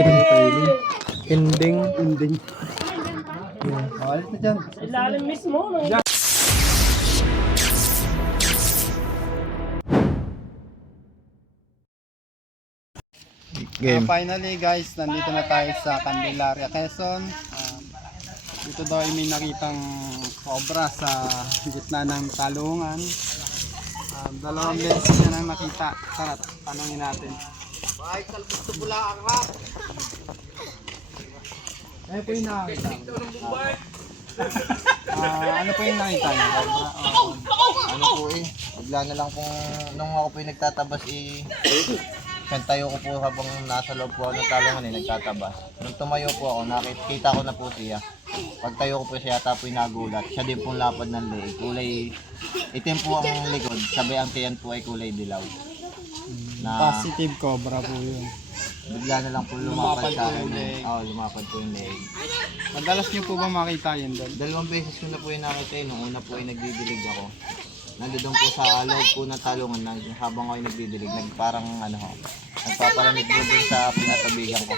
Ending. Ending. Alis na dyan. Ilalim mismo. Game. Finally guys, nandito na tayo sa Candelaria, Quezon. Dito daw ay may nakitang cobra sa gitna ng talungan. Dalawang beses na nang nakita. Tara, tanongin natin. Bakit gusto pula ang ha? Ano po yung nakita? Ano po yung nakita niya? Ano po bigla na lang pong nung ako po yung nagtatabas tayo ko po habang nasa loob po ako ng talungan nagtatabas. Nung tumayo po ako, nakikita ko na po siya. Pagtayo ko po siya, yata po yung nagulat. Siya din pong lapad ng leeg. Kulay itim po ang likod, sabi ang tiyan po ay kulay dilaw. Na Positive cobra po yun. bigla na lang po lumapad sa akin. Lumapad po yung leeg. Oo, lumapad po yung leeg. Madalas niyo po ba makita yun doon? Dalawang beses ko na po yung nakita yun. Nung una po ay nagdidilig ako. Nandoon po sa loob po ng talungan habang ako ay nagdidilig. Parang nagpapalamig po dun sa pinatabigan ko.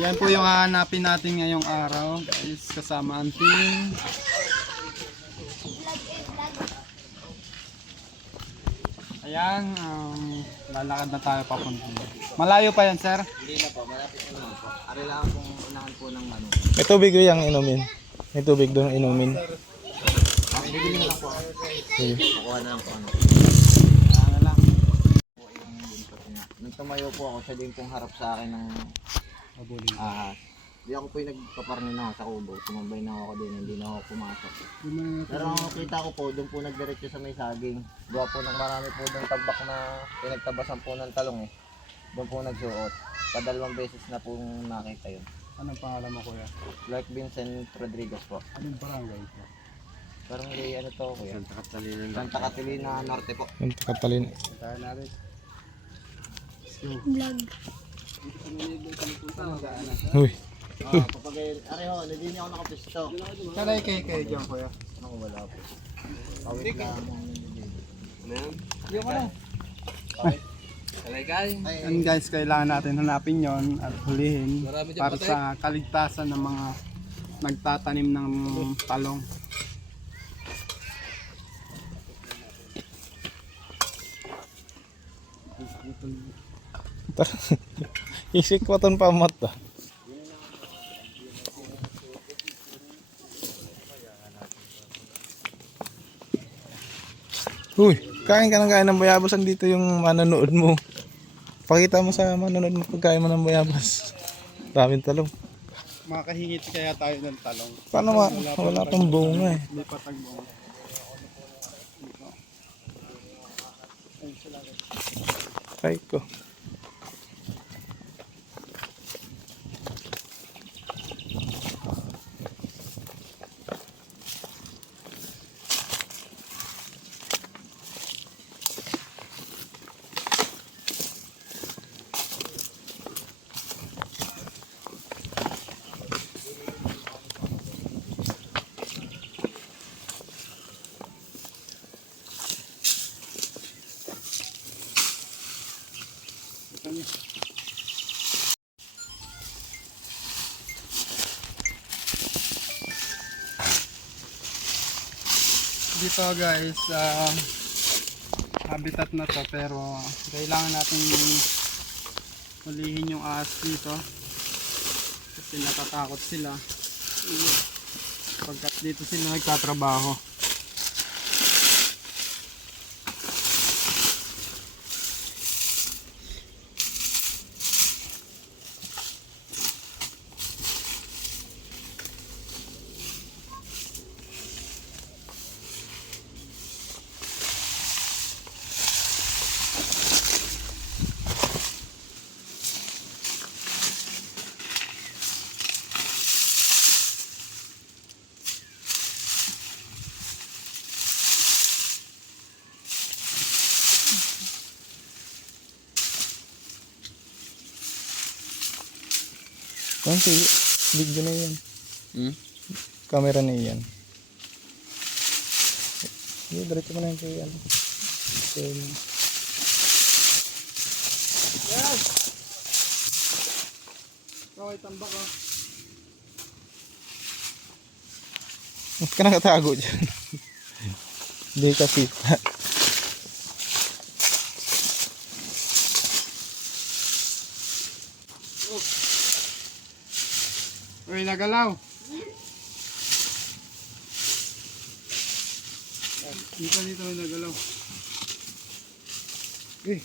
Yan po yung hahanapin natin ngayong araw. Guys, kasama ang team. Ayan, lalakad na tayo papunta. Malayo pa yan, sir? Hindi na po, malapit na naman po. Ari lang kung unahan po ng May tubig yung inumin. May tubig doon inumin. Bibili na lang po. Sige. Kukuha na lang po. Ano lang. Nung tumayo po ako, siya din pong harap sa akin ng ahas. Di ako po yung nagpaparni na sa kubo. Tumambay na ako din, hindi na ako pumasok. Pero ang kita ko po, doon po nagdiretso sa may saging. Gawa po ng marami po doon tabak na pinagtabasan po ng talong Doon po nagsuot. Padalawang beses na pong nakita yun. Anong pangalan mo, kuya? Like Vincent Rodriguez po. Anong barangay ito? Parang hindi ano to kuya. Santa Catalina Norte po. Yung katalin. Tayo natin. Uy. Kapag areho, hindi niya ako nakapisto. Kalay kay John, kuya. Ako wala po. Kawit lang. Hindi ko na. Ay, And guys, kailangan natin hanapin yon at hulihin para sa kaligtasan ng mga nagtatanim ng talong. Isikwatan pa mata. Uy, kain ka ng bayabas. Dito yung manonood mo. Pakita mo sa manonood mo pagkain mo ng bayabas. Daming talong. Makahingit kaya tayo ng talong. Paano wala pang bunga eh. Hindi pa tagbunga. Ay ko. Dito guys, habitat na to pero kailangan natin hulihin yung ahas dito kasi natatakot sila pagkat dito sila nagtatrabaho. Kasi video na yan. Camera na yan. Hindi, diretso mo na yan kay ano. kaway tambak oh. Mas ka nakatago dyan. Hindi ka kita. Uy, nagalaw. Dito may nagalaw. Eh.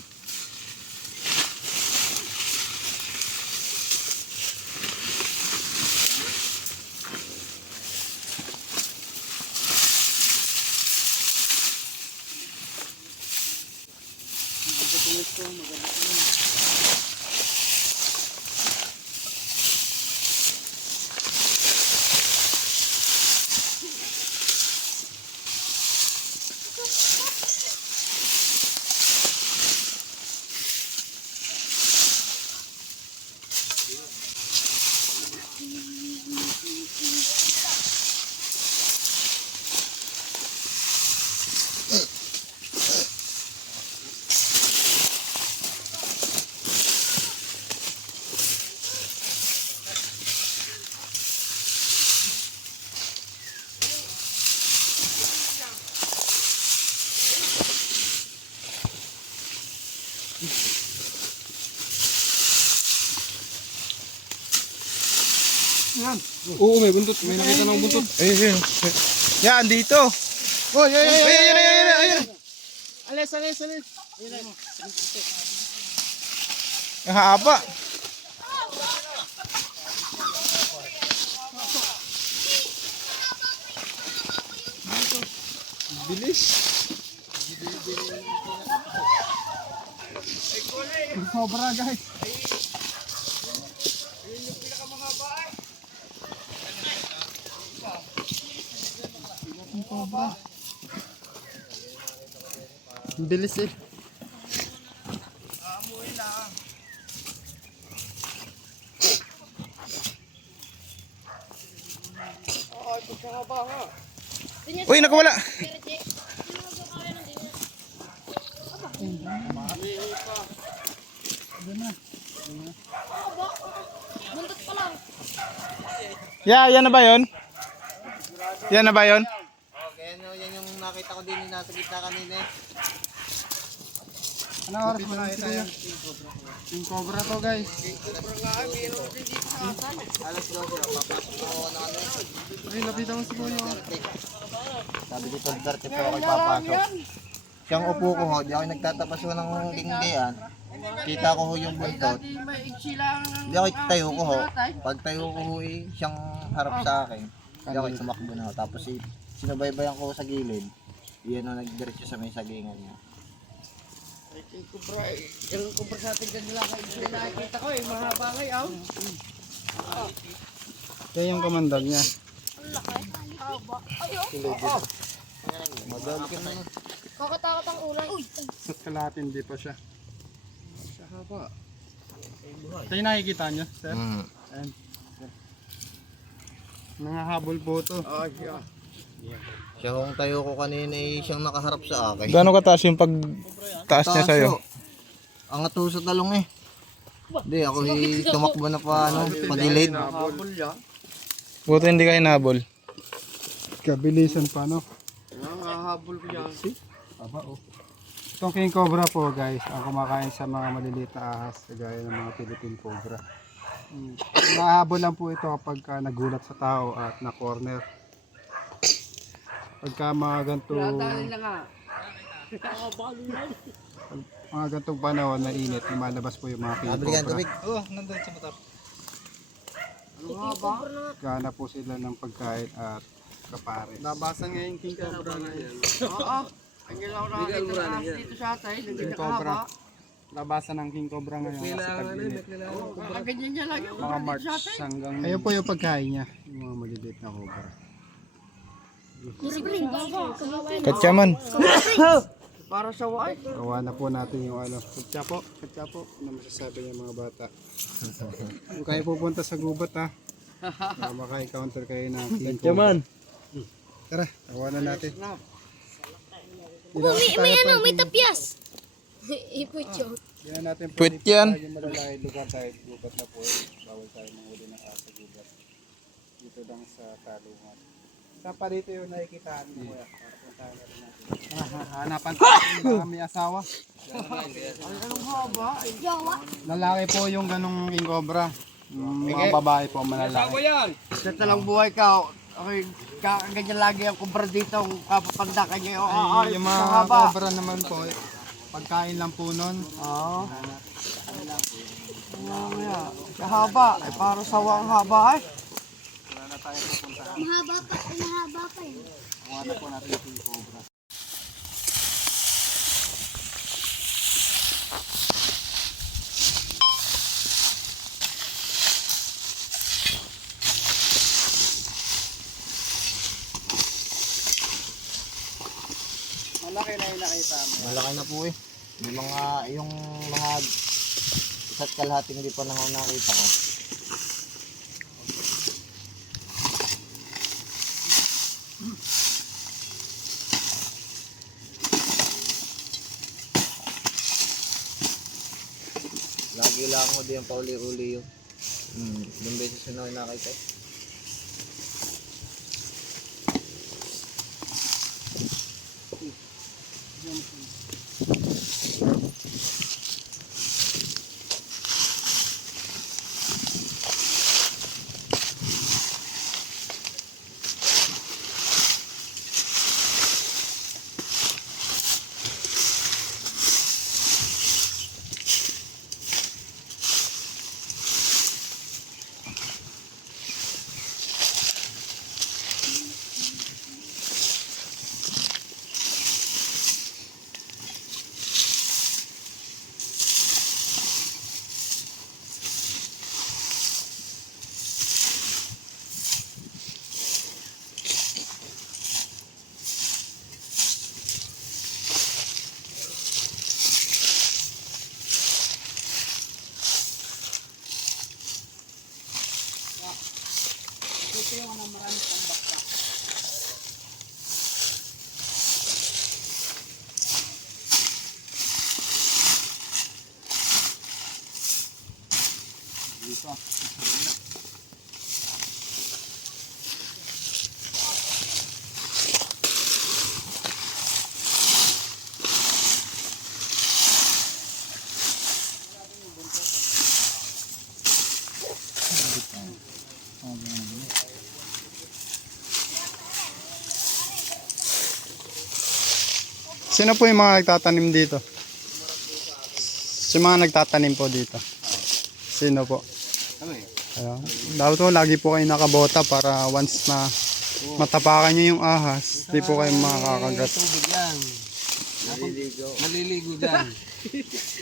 Yan. Oo, may buntot. May nakita ng buntot. Ayun. Yan, dito. Oh, yan. Ayun. Alis. Ang haba. Bilis. Sobra guys. Sobra. Bilis eh. Uy, nakawala. Buntot pa lang. Yan na ba yun? Yan na ba yun? Okay, yan yung nakita ko din yung nasa gitna kanina eh. Ano oras mo nakita yan? Yung cobra to guys. Alas 12, papasok na ako ng ano eh. Ay, lapitan mo si Kuya. Sabi ko 12:30 po ako papasok. Siyang upo ko ho, di ako nagtatapas ho ng linggian. Kita ko ho yung buntot. Di ako tayo ko ho. Pag tayo ko ho eh, siyang harap sa akin. Di ako tumakbo na ho. Tapos sinubaybayan ko sa gilid. Iyan ho, nagdiretso sa may sagingan niya. Yung kubra sa atin nila kayo nakikita ko eh, mahaba kayo. Kaya yung kamandag niya. Ang laki. Haba. Madali ka na. Kakatakot ang ulay. Uy! Sa kalahati hindi pa siya. Siya haba. Ito yung nakikita nyo, sir? Ayan. Nangahabol po ito. Siya kung tayo ko kanina eh, siyang nakaharap sa akin. Gano'ng kataas yung pagtaas niya sa'yo? Ang ato sa talong eh. Hindi, ako tumakbo na pa ano, pagilid. Buti hindi ka hinabol. Kabilisan pa, no? Nangahabol ko yan. Aba, oh. Itong king cobra po, guys, ang kumakain sa mga maliliit na ahas, kagaya ng mga Philippine cobra. Nahabol lang po ito kapag nagulat sa tao at na-corner. Pagka mga gantong panahon na init, lumalabas po yung mga king Nabili ka ng cobra. tubig. Oh, nandun sa matap. Gana po sila ng pagkain at kapares. Nabasan nga yung king cobra na yan. King cobra. Labasan ng king cobra ngayon kasi tag-init. Mga March hanggang... Ayun po yung pagkain niya, yung mga maliliit na cobra. Katyaman. Gawa na po natin yung ano. Katsapo. Ano masasabi niya mga bata? Kung kayo pupunta sa gubat ha, maka-encounter kayo ng king cobra. Tara, gawa na natin. May tapyas. Ipot yun. Hindi na natin Puwit pwede yan. yung malalaking lugar dahil gubat na po. Bawal tayo manghuli ng aso gubat. Dito lang sa talungan. Saan pa dito yung nakikitaan mo kuya? Para puntahan na rin natin. Hanapan tayo yung mga may asawa. Anong haba? Jawa. Lalaki po yung ganong king cobra. Mga babae po malalaki. Sa talang buhay ka, okay, ganyan lagi ang kubra dito, ang kapapanda kanya. Ay, yung mga cobra naman po, pagkain lang po nun. Oo. Kahaba, ay parang sawa ang haba ay. Mahaba pa yun. Wala po natin yung king cobra. Malaki na yung nakita mo. Malaki na po eh. Yung mga isa't kalahating di pa nang nakita ko. Lagi lang ko din pauli-uli yun. Yung beses na nakita eh. Sino po yung mga nagtatanim dito? Yung mga nagtatanim po dito. Sino po? Ayun. Dapat po lagi po kayo nakabota para once na matapakan nyo yung ahas, di po kayo makakagat. Tubig yan. Naliligo dyan.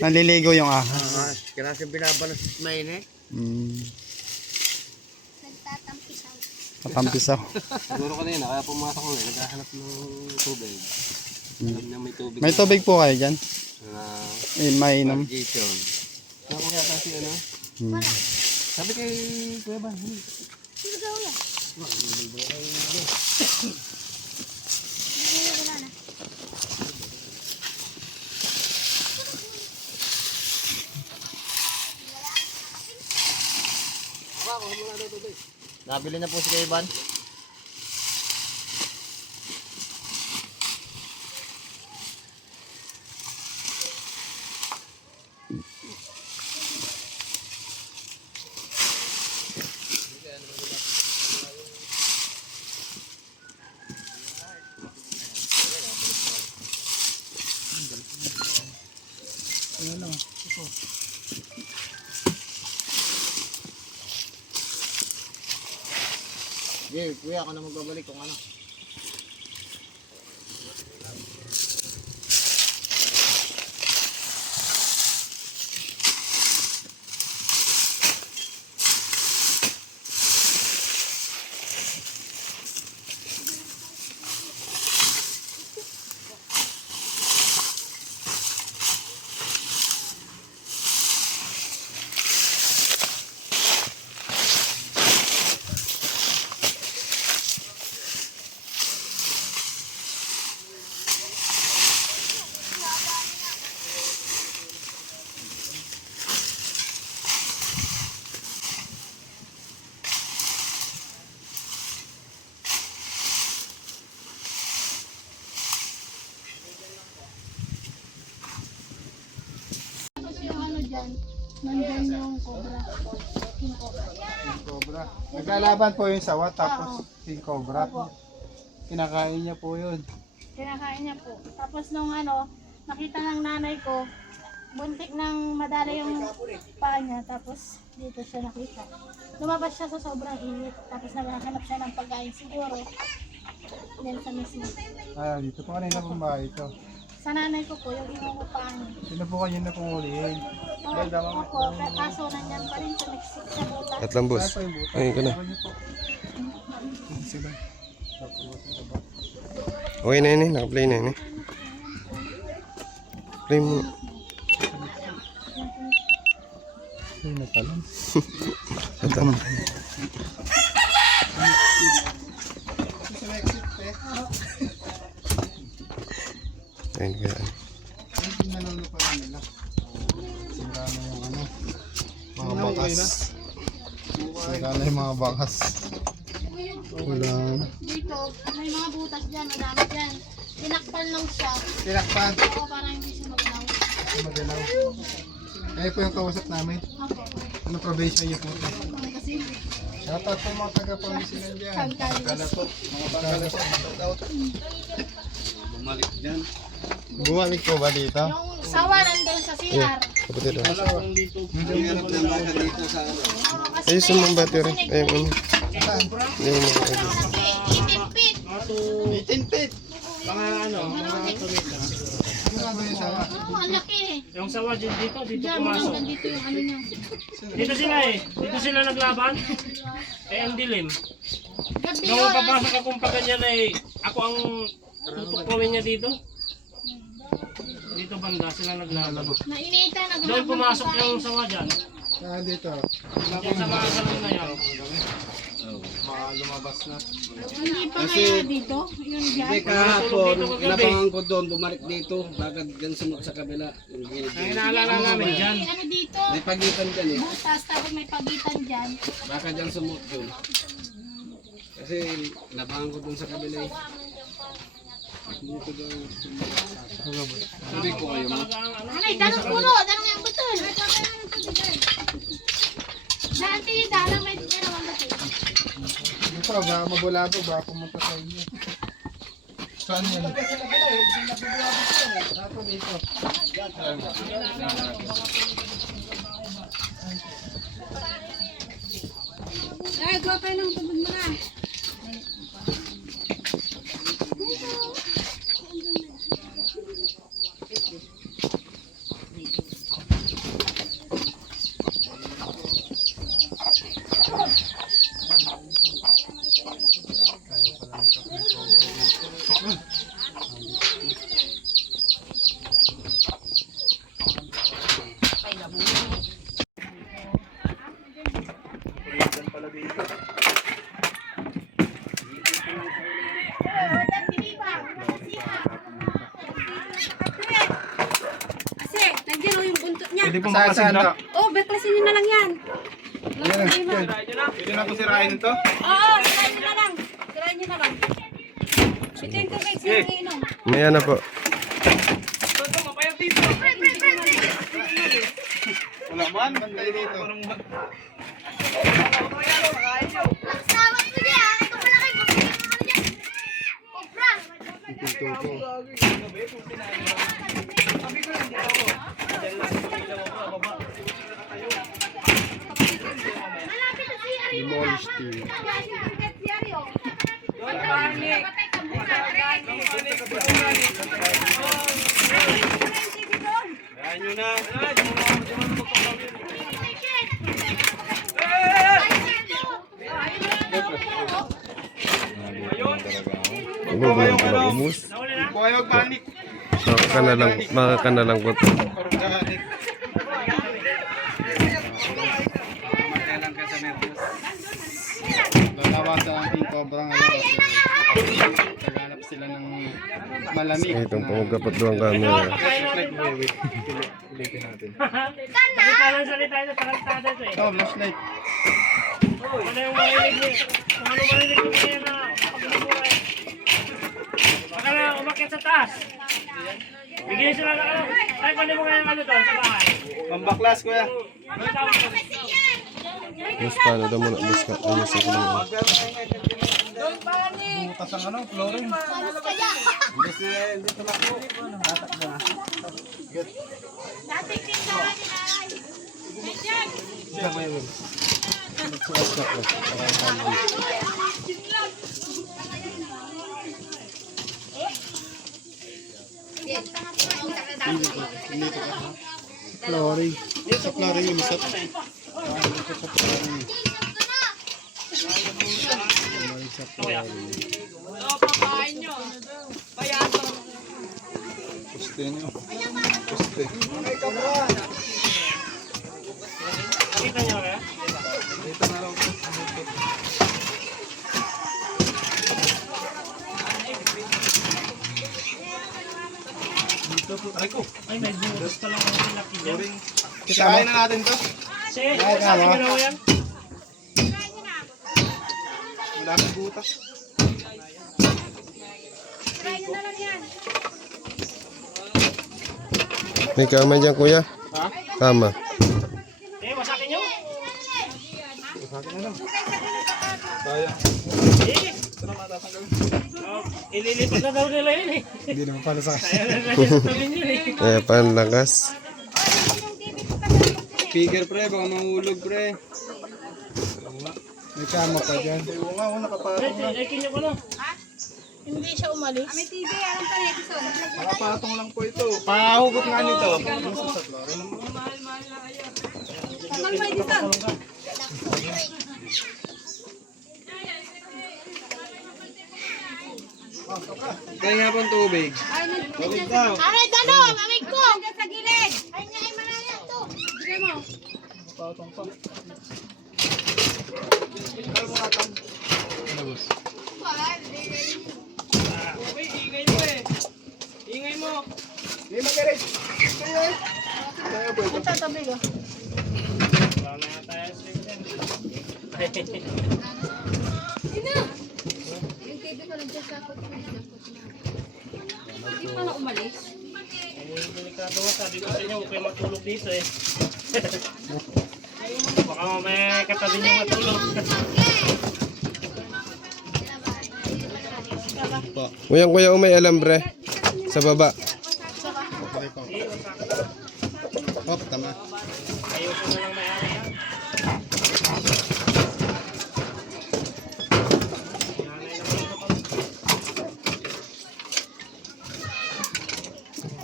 Naliligo yung ahas. Kaya kasi binabalas mainit. Nagtatampisaw. Matampisaw. Siguro kanina, kaya pumasok ko naghahanap ng tubig. Alam niya may tubig. May tubig po kayo dyan? Na Mainom. irrigation. Naku yata si ano? Sabi kay Kuya Ban. Sino yan? Wala na. Nabili na po si Kaiban. Sige, kuya, ako na magbabalik kung ano. yung cobra. King cobra. King cobra. Naglalaban po yung sawa tapos king cobra. Opo. Kinakain niya po yun. Kinakain niya po. Tapos nung ano, nakita ng nanay ko, buntik nang madala yung paa niya. Tapos dito siya nakita. Lumabas siya sa sobrang init. Tapos naghahanap siya ng pagkain siguro. Then sa mismo. Ah, dito po kanina pong bahay ito. Sa nanay ko po, yung inuupahan niya. Sino po kayo na pumulihin? Opo, kaso nandyan pa rin sa Mexico sa butas. At lang, boss. Saan po yung butas? Ayun ka na. Ano niyo po? Sila. Okay na yun eh. Naka-play na yun eh. Play mo. Ay, natalan. Atam. Ayun kaya. Ay, pinalulo pa rin nila. Sira na yung ano. Mga bakas. Sira na yung mga bakas. Wala. Dito, may mga butas dyan, madami dyan. Tinakpan lang siya. Tinakpan. Oo, para hindi siya magalaw. Magalaw. Kaya po yung kausap namin. Opo. Ano probinsya niyo po? Kasi, Shoutout po mga taga-pangisinan dyan. pagkalis. Mga Pangalapo. Shoutout. Bumalik po ba dito? Yung sawa nandun sa CR. Kapatid oh. Oo, kasi Ayos yung mga battery. Ayun, ano. Hindi mo mga Itinpit. 18 feet. Ano Ano ba yung sawa? Oo, ang laki eh. Yung sawa dito Diyan, pumasok. hanggang dito yung ano niya. Dito sila eh. Dito sila naglaban. Eh, ang dilim. Gabi Nung yun. papasok akong pa ganyan eh, ako ang tutukumin niya dito. Dito banda sila naglaban. Nainitan, Doon pumasok yung sawa dyan. Saan dito? Diyan sa mga salon na yan. Mga lumabas na. Hindi pa kaya dito, yun dyan. Kahapon, Nabangan ko doon, bumalik dito, bakit gan sumot sa kabila. Yung gilid Ang inaalala namin dyan. May ano dito, May pagitan dyan eh, butas, tapos may pagitan dyan. baka dyan sumot doon. Kasi nabangan ko doon sa kabila eh. Dito daw sumot. Sabi ko kayo mo. Anay, dalong puro, dalong yung butol. Dati, dalang may dalawang butol. Dito, baka mabulabo, baka pumunta sa inyo. Saan yan? Dato dito. Ay, gawa kayo ng tubig mo na. Kasi, nandiyan o yung buntot niya. Pwede po Saan makasin to? Oh, baklasin nyo na lang yan. Pwede na po sirain ito. Oo, sirain nyo na lang. Sirain nyo na lang. Ito yung tubig, sino yung inom? May ano po. Wala man, bantay dito. Nagsawat ko niya, ito pala kayo, bumili mo ano niya. Cobra. Malapit na CR yung Ulo ba lang pala umus? Huwag kayo mag-panic. Baka ka na lang po. Organic. Lalawasan ang king cobra ngayon kasi naghanap sila ng malamig Itong na pumagkapat doon camera. Salita lang salita ito, tarantado ito eh. oh, flashlight. Ano yung marinig niya? Ano marinig ko niya na pagbubuhay? Baka na umakyat sa taas. Bigyan sila na ano. Ay, kunin mo kaya yung ano doon sa bahay. Pambaklas kuya. Bus paano daw muna? Bus ka. Ayusin ko lang. Butas ang ano, flooring. Dating tindahan ni nanay. Nandiyan. Flooring. Sa flooring yung isa. Puste nyo. Puste. Nakita niyo kaya? Dito na lang. Ay, may butas pa lang ang laki dyan. Kitahin na natin to. Sige, sabi mo na yan. Wala kang butas. Try nyo na lang yan. May kama dyan, kuya. Kama. Eh, wasakin nyo. Sayang. Eh, ililipat na daw nila yun eh. Hindi naman pala sa Kaya na sa tabi nyo eh. Panlakas. speaker pre, baka mahulog pre. May kama pa dyan. Oo nga, ako nakapatong na. Eh, kinyo ko no. Hindi siya umalis. May TV, anong television? Nakapatong lang po ito. Pahugot nga nito. Tagal may edition. Kaya nga pong tubig. Ay, nandiyan sa Aray, dalaw! Amig ko! nandiyan sa gilid. Ay, nga, ay malayan to. Bigay mo. Patong pa. Ingay mo eh. Ingay mo. Hindi mag-garage. Kaya po ito. Tatabi ko. Wala na tayo sa Yung TV ko nandiyan sa hindi pa na umalis. Delikado nga, sabi ko sa inyo, huwag kayo matulog dito eh. Baka mamaya katabi niyo matulog. Kuya, may alambre. Sa baba. Hop, tama. Ayoko na lang may-ari yan.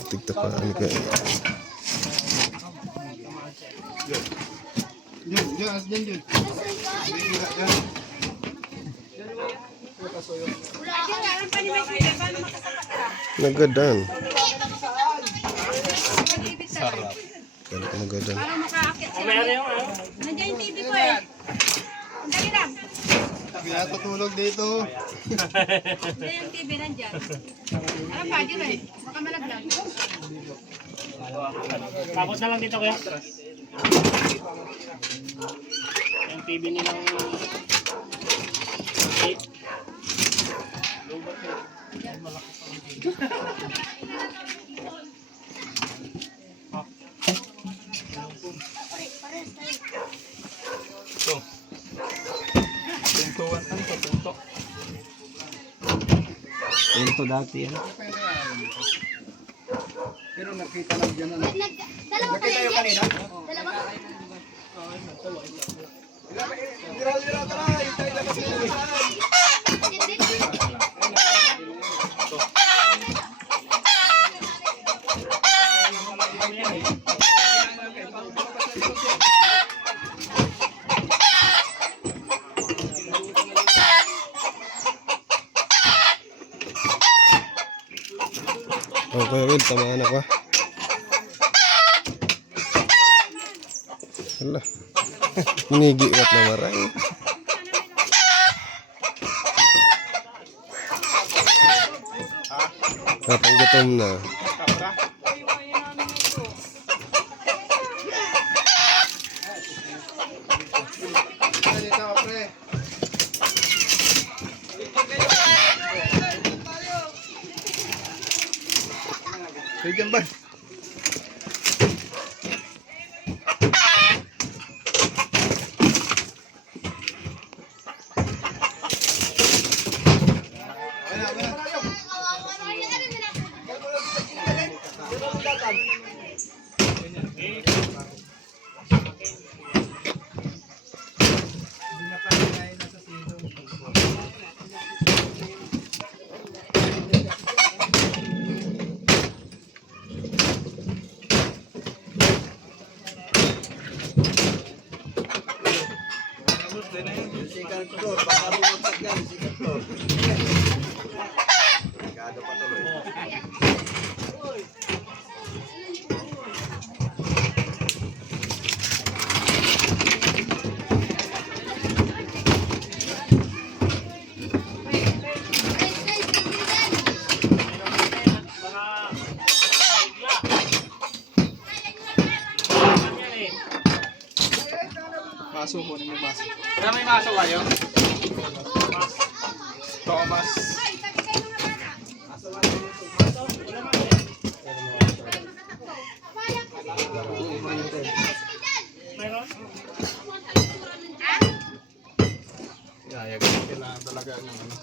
Tigta pa. Ano kaya? Diyan, diyan. Meron pa ni may TV, paano makasapatira? Nagadan. TV talaga. Kala ko nagadan. Parang makaakit Oh, sila. may-ari yung ano? Nandiyan yung TV ko eh. Dali lang. Kaya tutulog dito. Nandiyan yung TV, nandiyan. Ano pa, dito eh. Baka malaglag. Tapos na lang dito kuya. Yung TV nilang 8. Pintuan ano to, pinto. Ito dati yan. Pero nakita lang dyan ano. Dalawa pa yan. kanina? Dalawa? Okay, Will, tamaan ako. Hala. Hinigiwat na maray. Kapang gutom na. Dito ka pre. Hey, dyan ba? Second floor, baka bumagsak yan, second floor. Ligado pa tuloy. Maso po, may maso. Kaya may maso kayo? Thomas. Meron? Yeah, kailangan talaga ng ano.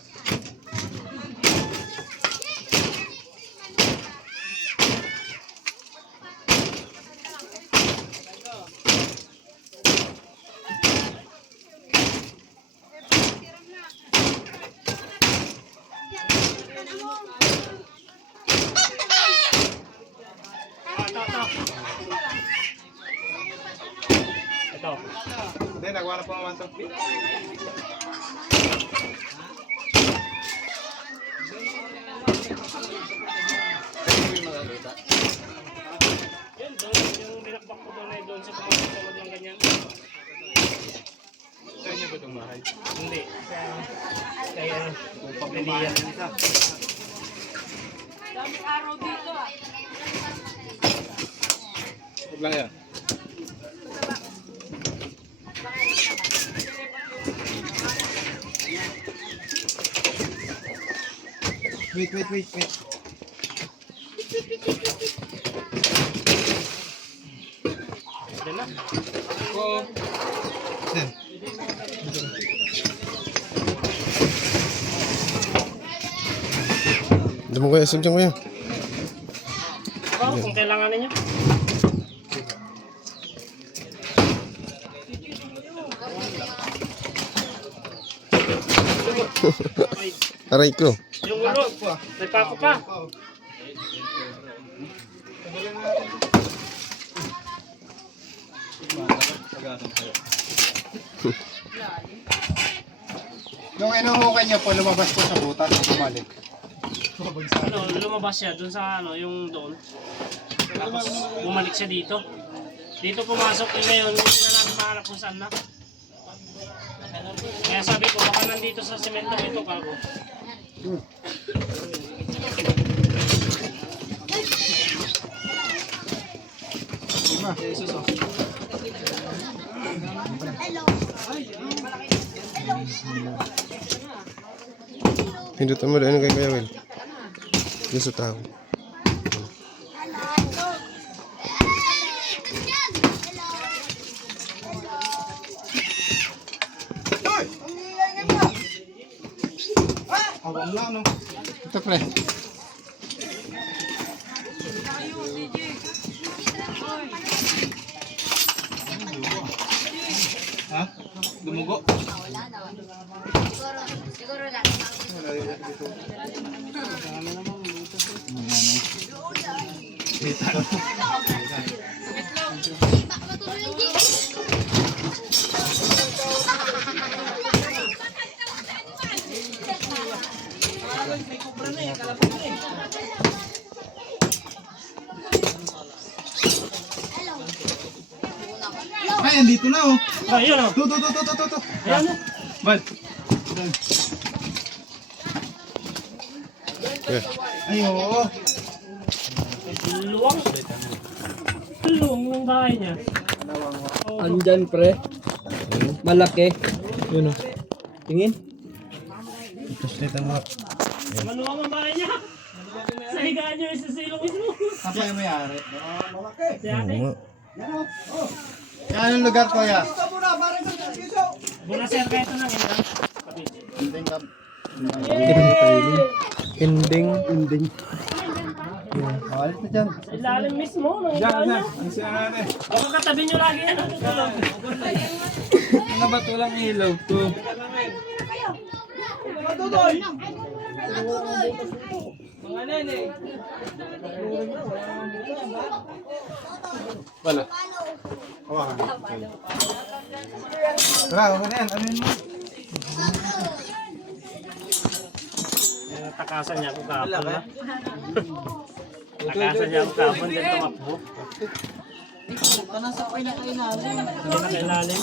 Ito. Hindi, nagawa na po naman ito. Yun, doon. Yung binakbak ko doon ay doon sa pumasunod ng ganyan. Sa inyo ba itong bahay? Hindi. Kaya ano, pagpilihan. Daming araw dito ah. Huwag lang yan. Wait. Diyan na. Diyan mo kaya, sundiyan ko yan. Oh, kung kailangan ninyo. Aray ko. Yung ulo. May pako pa. Yung inuhukay niyo po, lumabas po sa butas o bumalik. Ano, lumabas siya doon sa ano, yung doon. Tapos bumalik siya dito. Dito pumasok yung ngayon, hindi na natin mahanap kung saan na. Kaya sabi ko, baka nandito sa semento ito, kago. Hindutan mo doon kay Kuya Will. Yung sa tao. Awang lang, no? Ito pre. Ha? Dumugo? Siguro lang. Ay, andito na, oh. Ayun o. To. Ayan o. Bal. Yeah. Ay, oo. Luwang. Luwang ng bahay niya. Andyan pre. Malaki. Yun, oh. Tingin. Maluwang ang bahay niya. Sa higaan niyo, sa silong mismo. Ako yung may-ari. Si ate. Yan ang lugar ko ya. Buna sir, kaya ito nang ina. Hindi ka. Ending. Alis na dyan. Sa ilalim mismo ng higaan niya. Ang sila natin. Baka katabi niyo lagi yan. Mga bato lang ilaw to. Mga nene. Bala. Hawakan. Tara, okay na yan. Ano yun mo? Yung takasan niya ako kahapon na. Takasan niya ako kahapon, dyan tumakbo. Hindi na kailalim.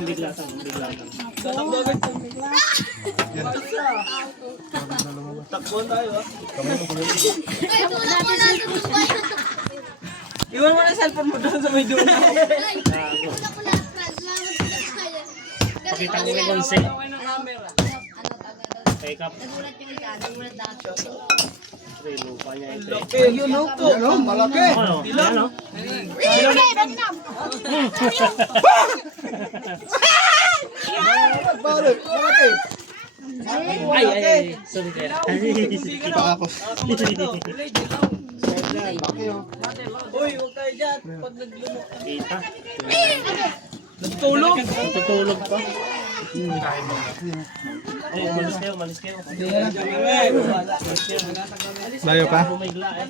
Biglatan. Iwan mo na cellphone mo doon sa may dulo. Pakita ko kay Conce. Take up. Pre, lupa niya ito eh. Yun o po. Malaki. Ano? Ano? Malaki. Ay. Sorry kaya. Pakakos. Uy, huwag kayo dyan. Pag naglumok. Kita. Nagtulog. Tutulog pa. Ay, umalis kayo. Layo pa? Bumigla eh.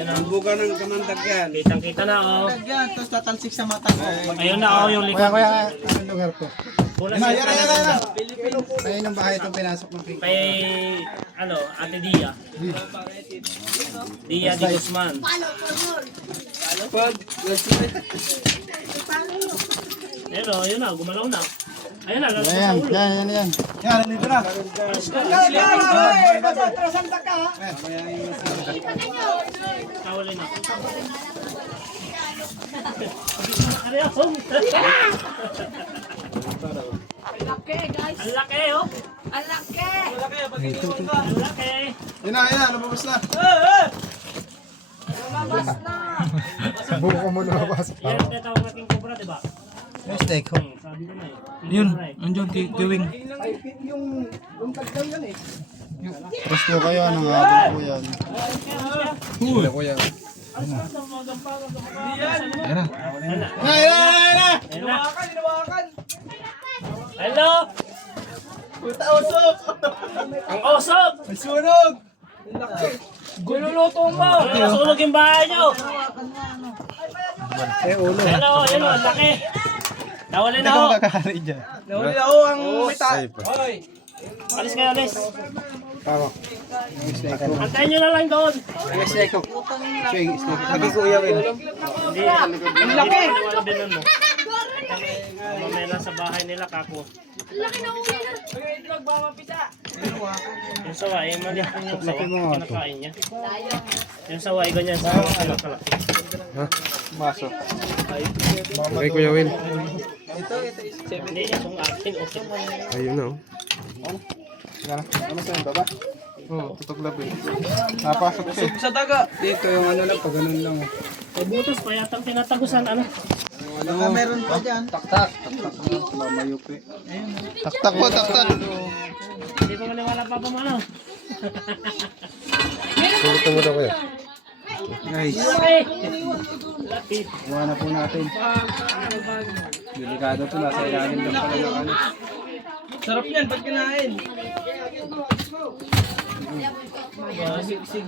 Ayun na. Buka ng kamandag yan. Kitang-kita na oh. Yan, tapos tatalsik sa mata ko. Ayun na oh, yung likod. Anong lugar to? Bulas Yan, yung yan. Ayun ang bahay itong pinasok ng pink. kay Ate Dia. Dia Di Guzman. Ayun oh, yun na, gumalaw na. Ayun na, lalabas sa ulo. Yan, nandito na. Kawalin na. Arehong. Ang laki oh. Ang laki. Yan na, lumabas na. Buko mo lumabas. Yan ang tinatawag nating cobra, diba? Steak. Sabi ko na eh. Yun, andyan, kiwing. Gusto kayo, anong habol po yan? Hula ko yan. Ayan na. Ayun na. Hello! Ang osok! May sunog. Gululuto mo! Nasunog yung bahay nyo! Hello, yun o, ang laki! Nawalin na Ikaw ho! kakahari dyan. Nahuli ako ang mita. Hoy. Alis kayo, alis! Antayin nyo na lang doon! Lagi kuya, Will. Hindi, ang laki! Wala bilon mo. Mamaya lang sa bahay nila, kako. Yung sawa, eh, maliit din yung sawa. Kinakain niya. Yung sawa, eh, ganyan. Sawa, kalak-kalak. Maso. Okay, Kuya Will. Hindi, itong akin, okay. Ayun na. Ano sa'yo, baba? Oo, tutok labi. Napasok siya. Sa daga. Dito yung ano lang, pag ganun lang. May butos pa yatang tinatagusan, ano? Baka meron pa dyan. Taktak po, taktak. Hindi pa maniwala pa mo, ano? Sulitan mo daw kuya. Guys, Okay! Laki! Kuha na po natin. Delikado to, nasa ilalim lang pala ng ano. Sarap yan, pag kinain.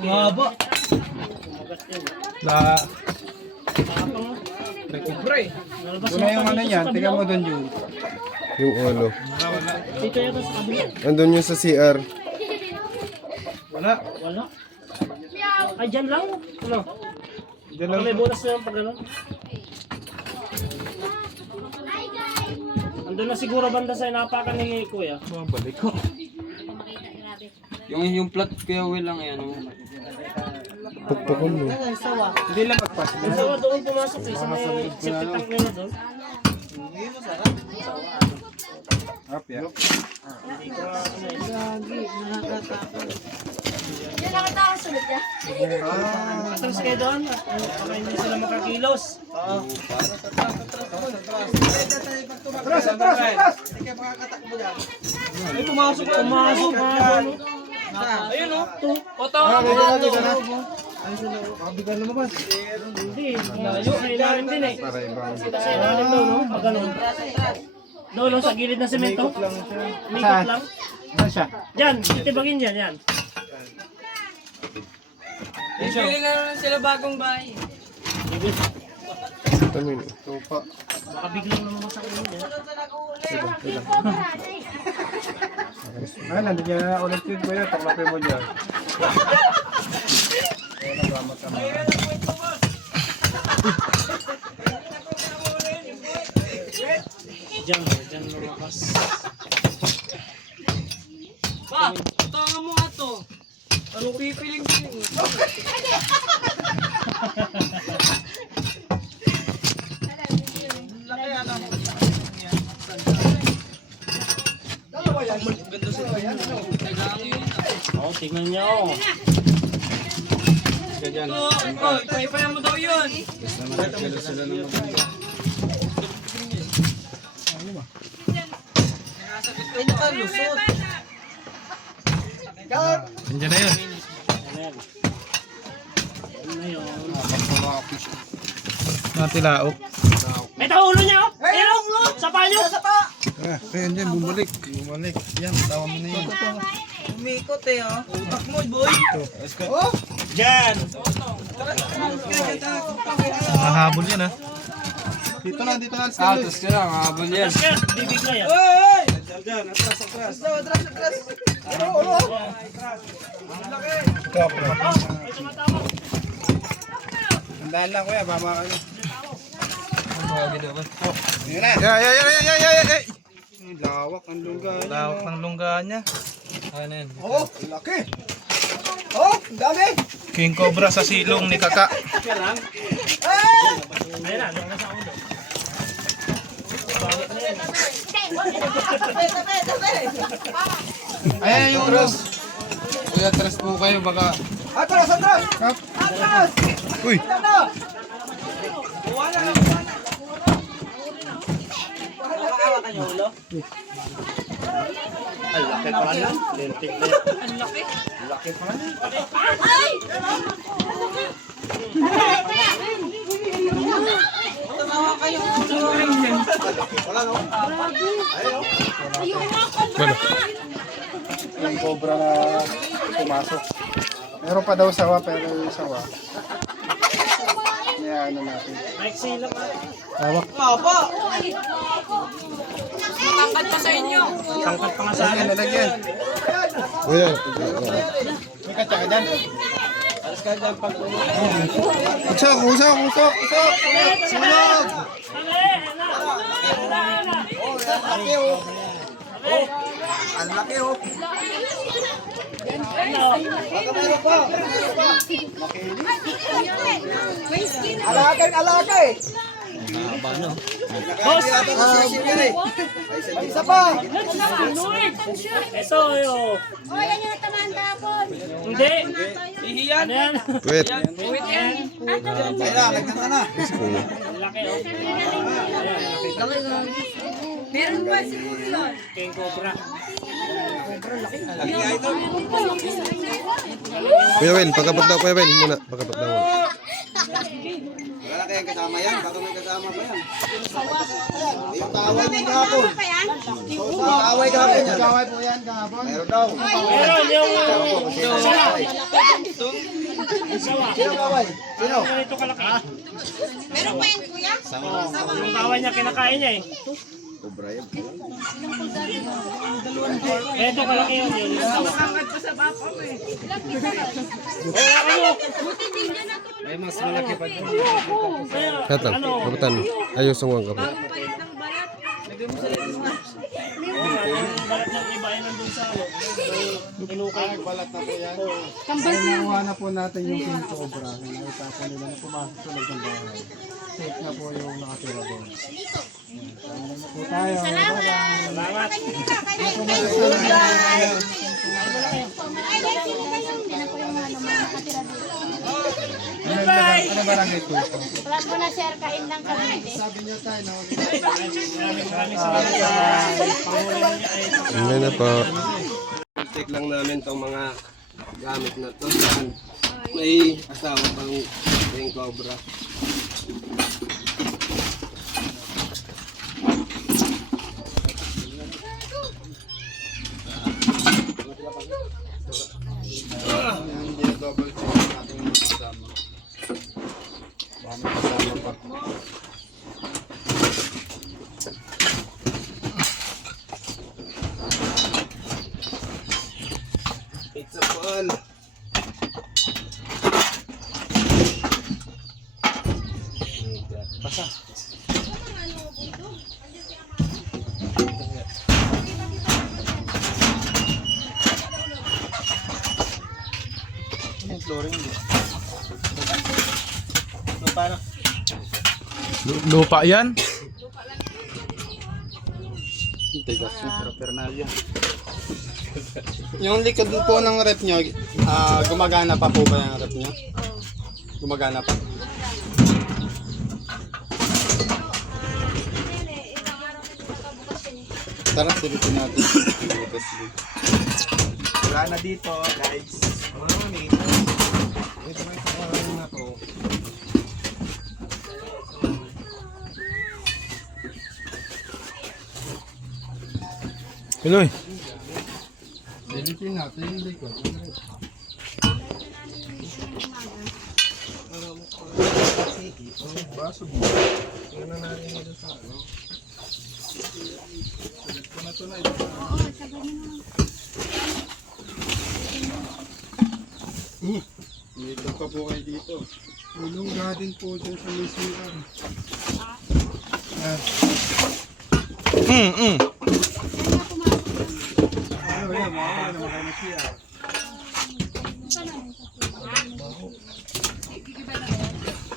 Haba. la... Pre. Una yung ano yan, tingnan mo doon yun. Yung ulo. Dito yata sa kabila. Andun yung sa CR. Wala. Wala. Ay, dyan lang. Ano? Baka may butas na yung pag ano. Andun na siguro banda sa inapakan ni Kuya. Balik ko. Yung plot Kuya Will lang yan. Tuktukon mo. Hindi lang magpas. Yung sawa doon pumasok eh. Sa may septic tank nila doon. Up, yeah. Hindi ko ano eh. Yan nakatakas ulit ya. Atras kayo doon. Baka hindi sila makakilos. Ay, pumasok. Pumasok ha. Ayun o. Oto. Kabigan lumabas. Hindi. Sa ilalim din eh. Sa ilalim daw no. Pag ganun. Doon sa gilid ng semento. Ikot lang siya. Umikot lang. Saan siya? Diyan, titibagin dyan, yan. Bili na naman sila bagong bahay. Tupa. Baka biglang namamasak yun yan. Ay, nandiyan na ulit yun ko yan. Taklapin mo dyan. Diyan lumakas. Pa, tanga mo nga to. Anong pipiling din? Oo, tingnan nyo. Oh, ipay mo daw yun. Nandiyan na yun. Ayan. Ano na yun? Natilaok. May taulo niya, oh! Ayan, oh! Sapa nyo! Sapa! Ayan dyan, bumalik. Bumalik. Yan, tawa mo na yan. Umikot eh, oh. Utak mo, boy. Diyan! Mahabol yan ha. Dito na stainless. Kaya, bibig na yan. Ay, tumatama. Tandaan lang kuya, bama ka na. Ay. Ang lawak, ang lungga. Lawak ng lunggaan niya. Oh, laki. Oh, ang dami. King Cobra sa silong ni Kaka. Ayan na, doon na sa ulo. Ayan yung cross. Kuya, atras po kayo baka. Atras! Uy! Yung cobra na pumasok. Meron pa daw sawa pero yung sawa. Ano natin. Maiksi lang ah. Hawak. Tangkad pa sa inyo. Tangkad pa nga sa akin. Nalagyan. Kuya. May katsa ka dyan. Usok! Sunog! Ang laki oh. Alaka eh. Boss! Isa pa. Ito yun. Oh, yan yung natamaan tapon. Hindi. Ano yan? Wait. Kaya, nagkanta na. Laki oh. Meron pa siguro yun. King Cobra. Kuya Will, pagkapag daw Kuya Will muna. Pagkapag daw muna. Wala kayang kasama yan. Baka may kasama pa yan. Yung kaaway niya kahapon. Yung kaaway kahapon yan. Kaaway po yan kahapon. Meron daw. Meron yung... Sawa. Sino kaaway? Sino? Ganito kalaki. Meron pa yun, kuya? Yung kawan niya kinakain niya eh. Ito kalaki yun. Yung sawa. Tangkad pa sa bapa mo eh. Buti din dyan na to. May mas malaki pa dyan. Kata, kapitan. Ayos ang mga kapitan. Ang palit ng balat. Yung balat ng iba ay nandun sa ano. Tinukay. Balat na po yan. Kinuha na po natin yung King Cobra. Nakita po nila na pumasok sa loob ng bahay. Safe na po yung nakatira doon. Salamat po tayo. Salamat. Ano barangay po ito? Wala po na sir, kain lang kami. Sabi niya tayo na Maraming salamat sa pangulo niya ay Hindi na po. Check lang namin tong mga gamit na to. May asawa pang King Cobra. double check natin yung kasama. Baka may kasama pa. Pizza ball. Lupa yan? Tigas yung paraphernalia. Yung likod po ng rep nyo, gumagana pa po ba yung rep nyo? Gumagana pa? Tara, silipin natin. Wala na dito, guys. Wala na eh. Ito na yung pangalan na to. Piloy. Silipin natin yung likod. Baso mo. Tingnan na natin ito sa ano. Ito na ito na ito. Dito pa po kayo dito. Ulong garden po dyan sa Misian. Ano yan, mga naman kayo Misian.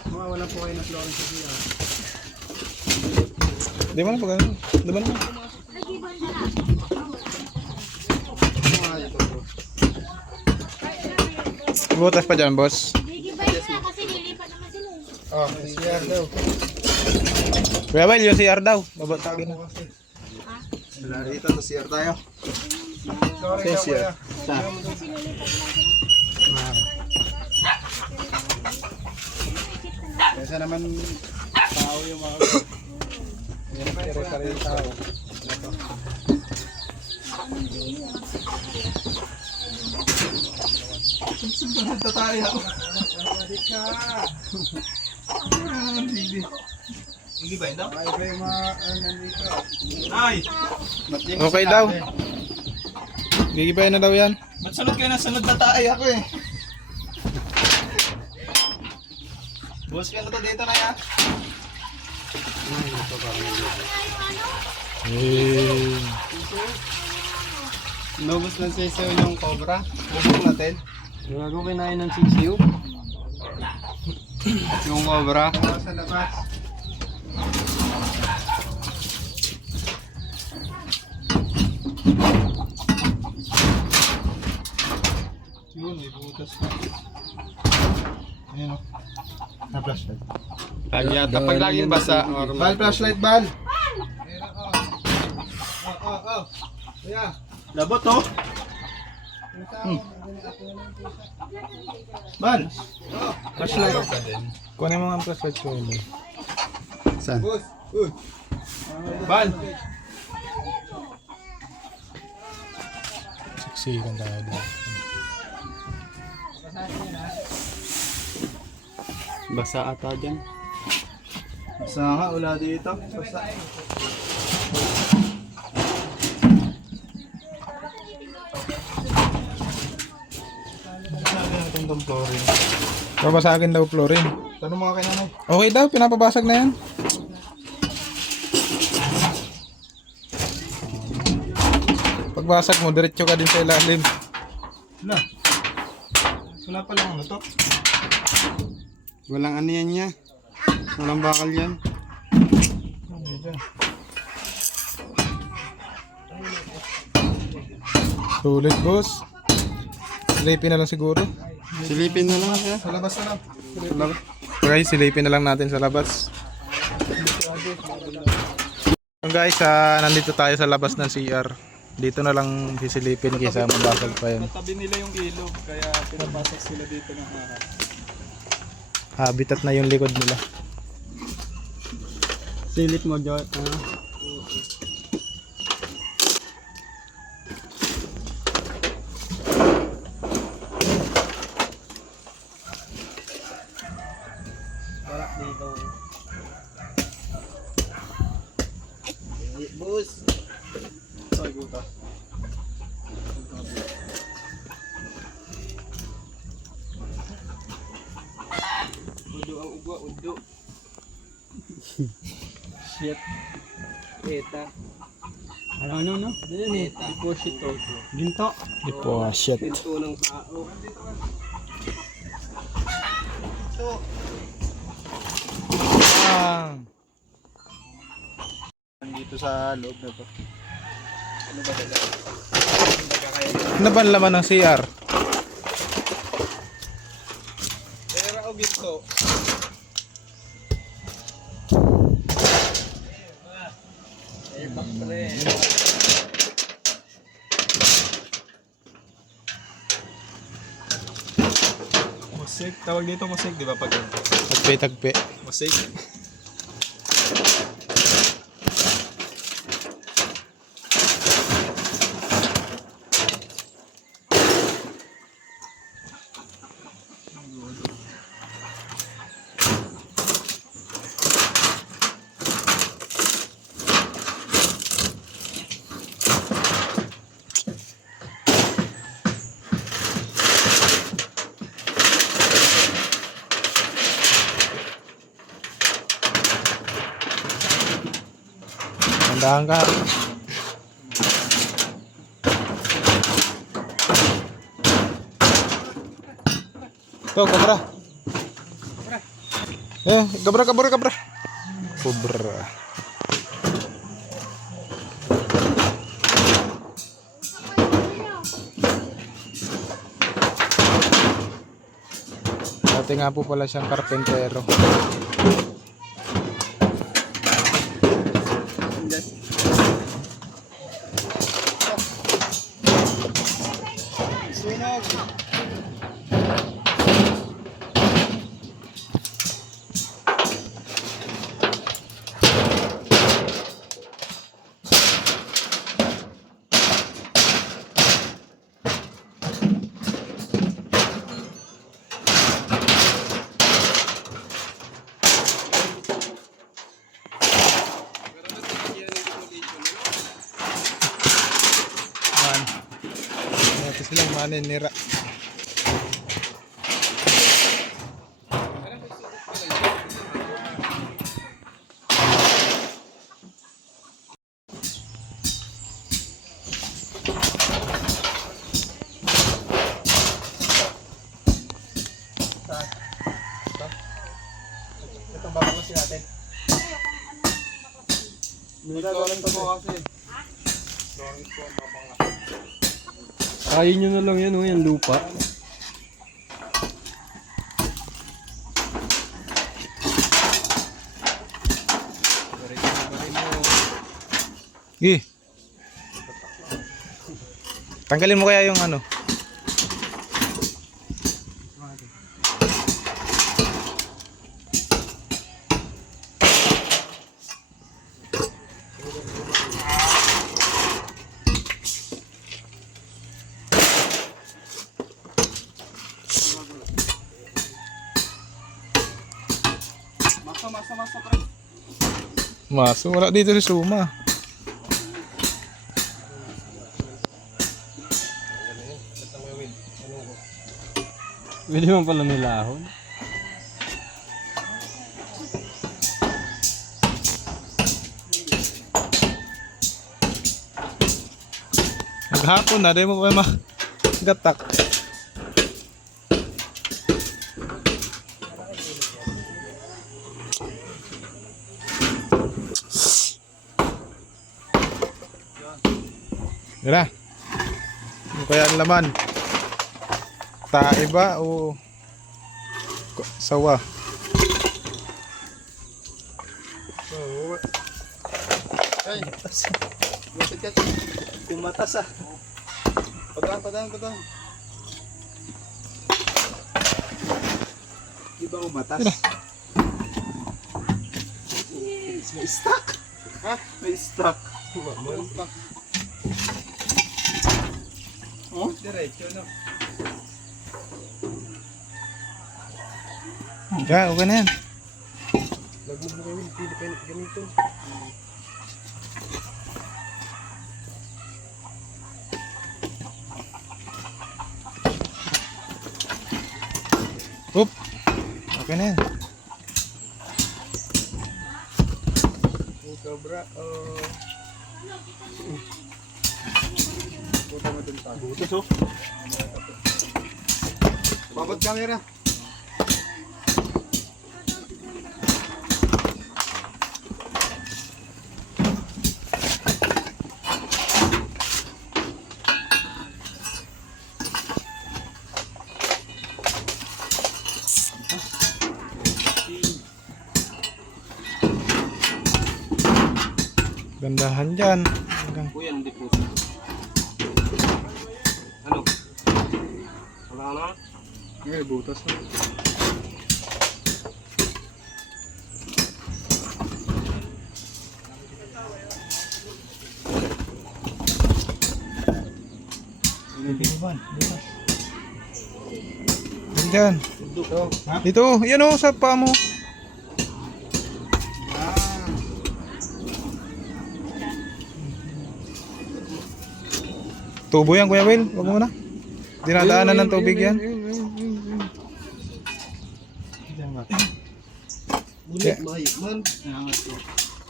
Mga wala po kayo na Florence sa Misian. Di mo na pag ano? Di mo na. Mga dito po. Butas pa dyan, boss. Gigibay na kasi lilipat naman sila eh. Oh, Misian daw. Kuya Bel, yung CR daw. Babatagin na. Wala dito, to CR tayo. Sorry daw kuya. Kasi lilipat naman sila. Kesa naman tao yung mga yan, pare-pare yung tao. Sunod na tayo. Hindi ba daw? Ay, ba yung mga nandito? Ay! Matinis Okay na daw. eh. Gigibay na daw yan. Ba't sunod kayo na sunod na tayo ako eh? Boss ka na to dito na yan. Nobus ng sisiyo yung cobra. Bubuk natin. Gago kinain ng sisiyo. Yung cobra. Sa labas. Yun, may butas na. Ayan o. Na flashlight. Lagi yata pag laging basa. Bal, flashlight, bal. Labot to. Bal. Flashlight. Kunin mo nga ang flashlight ko. Saan? Bal. Siksikan tayo dito. Basa ata dyan. Basta nga, wala dito. Basta. Basagin natin itong flooring. Babasagin daw flooring. Tanong mga kay nanay. Okay daw, pinapabasag na yan. Pagbasag mo, diretso ka din sa ilalim. Wala. Wala pa lang ano to. Walang ano yan niya. Walang bakal yan. Sulit, boss. Silipin na lang siguro. Silipin na lang siya. Sa labas na lang. Sa labas. Guys, silipin na lang natin sa labas. So guys, nandito tayo sa labas ng CR. Dito na lang sisilipin kaysa mabasag pa yan. Tabi nila yung ilog, kaya pinapasok sila dito ng Habitat na yung likod nila. Silip mo, Joy. Bido. Shit. Eta. Ano, no? Eta. Deposito. Ginto. Deposit. Pinto ng tao. Dito sa loob na to. Ano ba ang laman ng CR? Pera o ginto? Musik. Tawag dito musik, di ba? Pag Tagpe-tagpe. musik. Tandaan ka. Ito, kabra. Kabra. Kubra. Dati nga po pala siyang karpentero. Ito silang maninira. Itong babaklasin natin. Nagagalan ko kasi. Kain nyo na lang yan, oh, yung lupa. Gi. Tanggalin mo kaya yung ano? Masa, pre. Maso, wala dito si Suma. Pwede mo pala nilahon. Maghapon na, di mo pa magatak. Mira. Ano kaya ang laman? Tae ba o sawa? Ay. Lapit ka. Kumatas ah. Padaan. Di ba umatas? May stock. Ha? May stock. May stock. Oh, diretso no. Ya, okay na yan. Lagog mo kayo, pili ganito. Oop. Okay na yan. Sobra. Buta mo dun pa. Butos oh. Babad camera. Gandahan dyan. Kuya, hindi po. Ano? Wala na? Ngayon, butas na. Dyan. Dito, yan oh, sa paa mo. Tubo yan, Kuya Will. Huwag mo na. Dinadaanan ng tubig yan. Bulit, mayo man.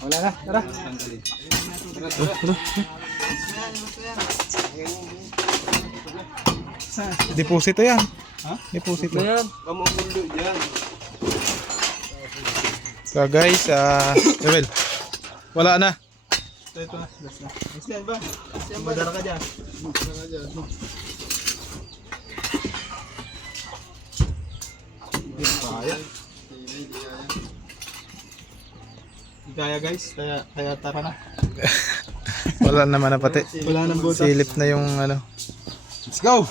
Wala na, tara. Deposito yan. Ha? Deposito. Yan, kamukulo dyan. So guys, Kuya Will, wala na. Ito na, last na. Next yan ba? Madara ka dyan. Madara ka dyan. Hindi kaya. Hindi kaya guys, kaya tara na. Wala naman na pati. Wala nang butas. Silip na yung ano. Let's go!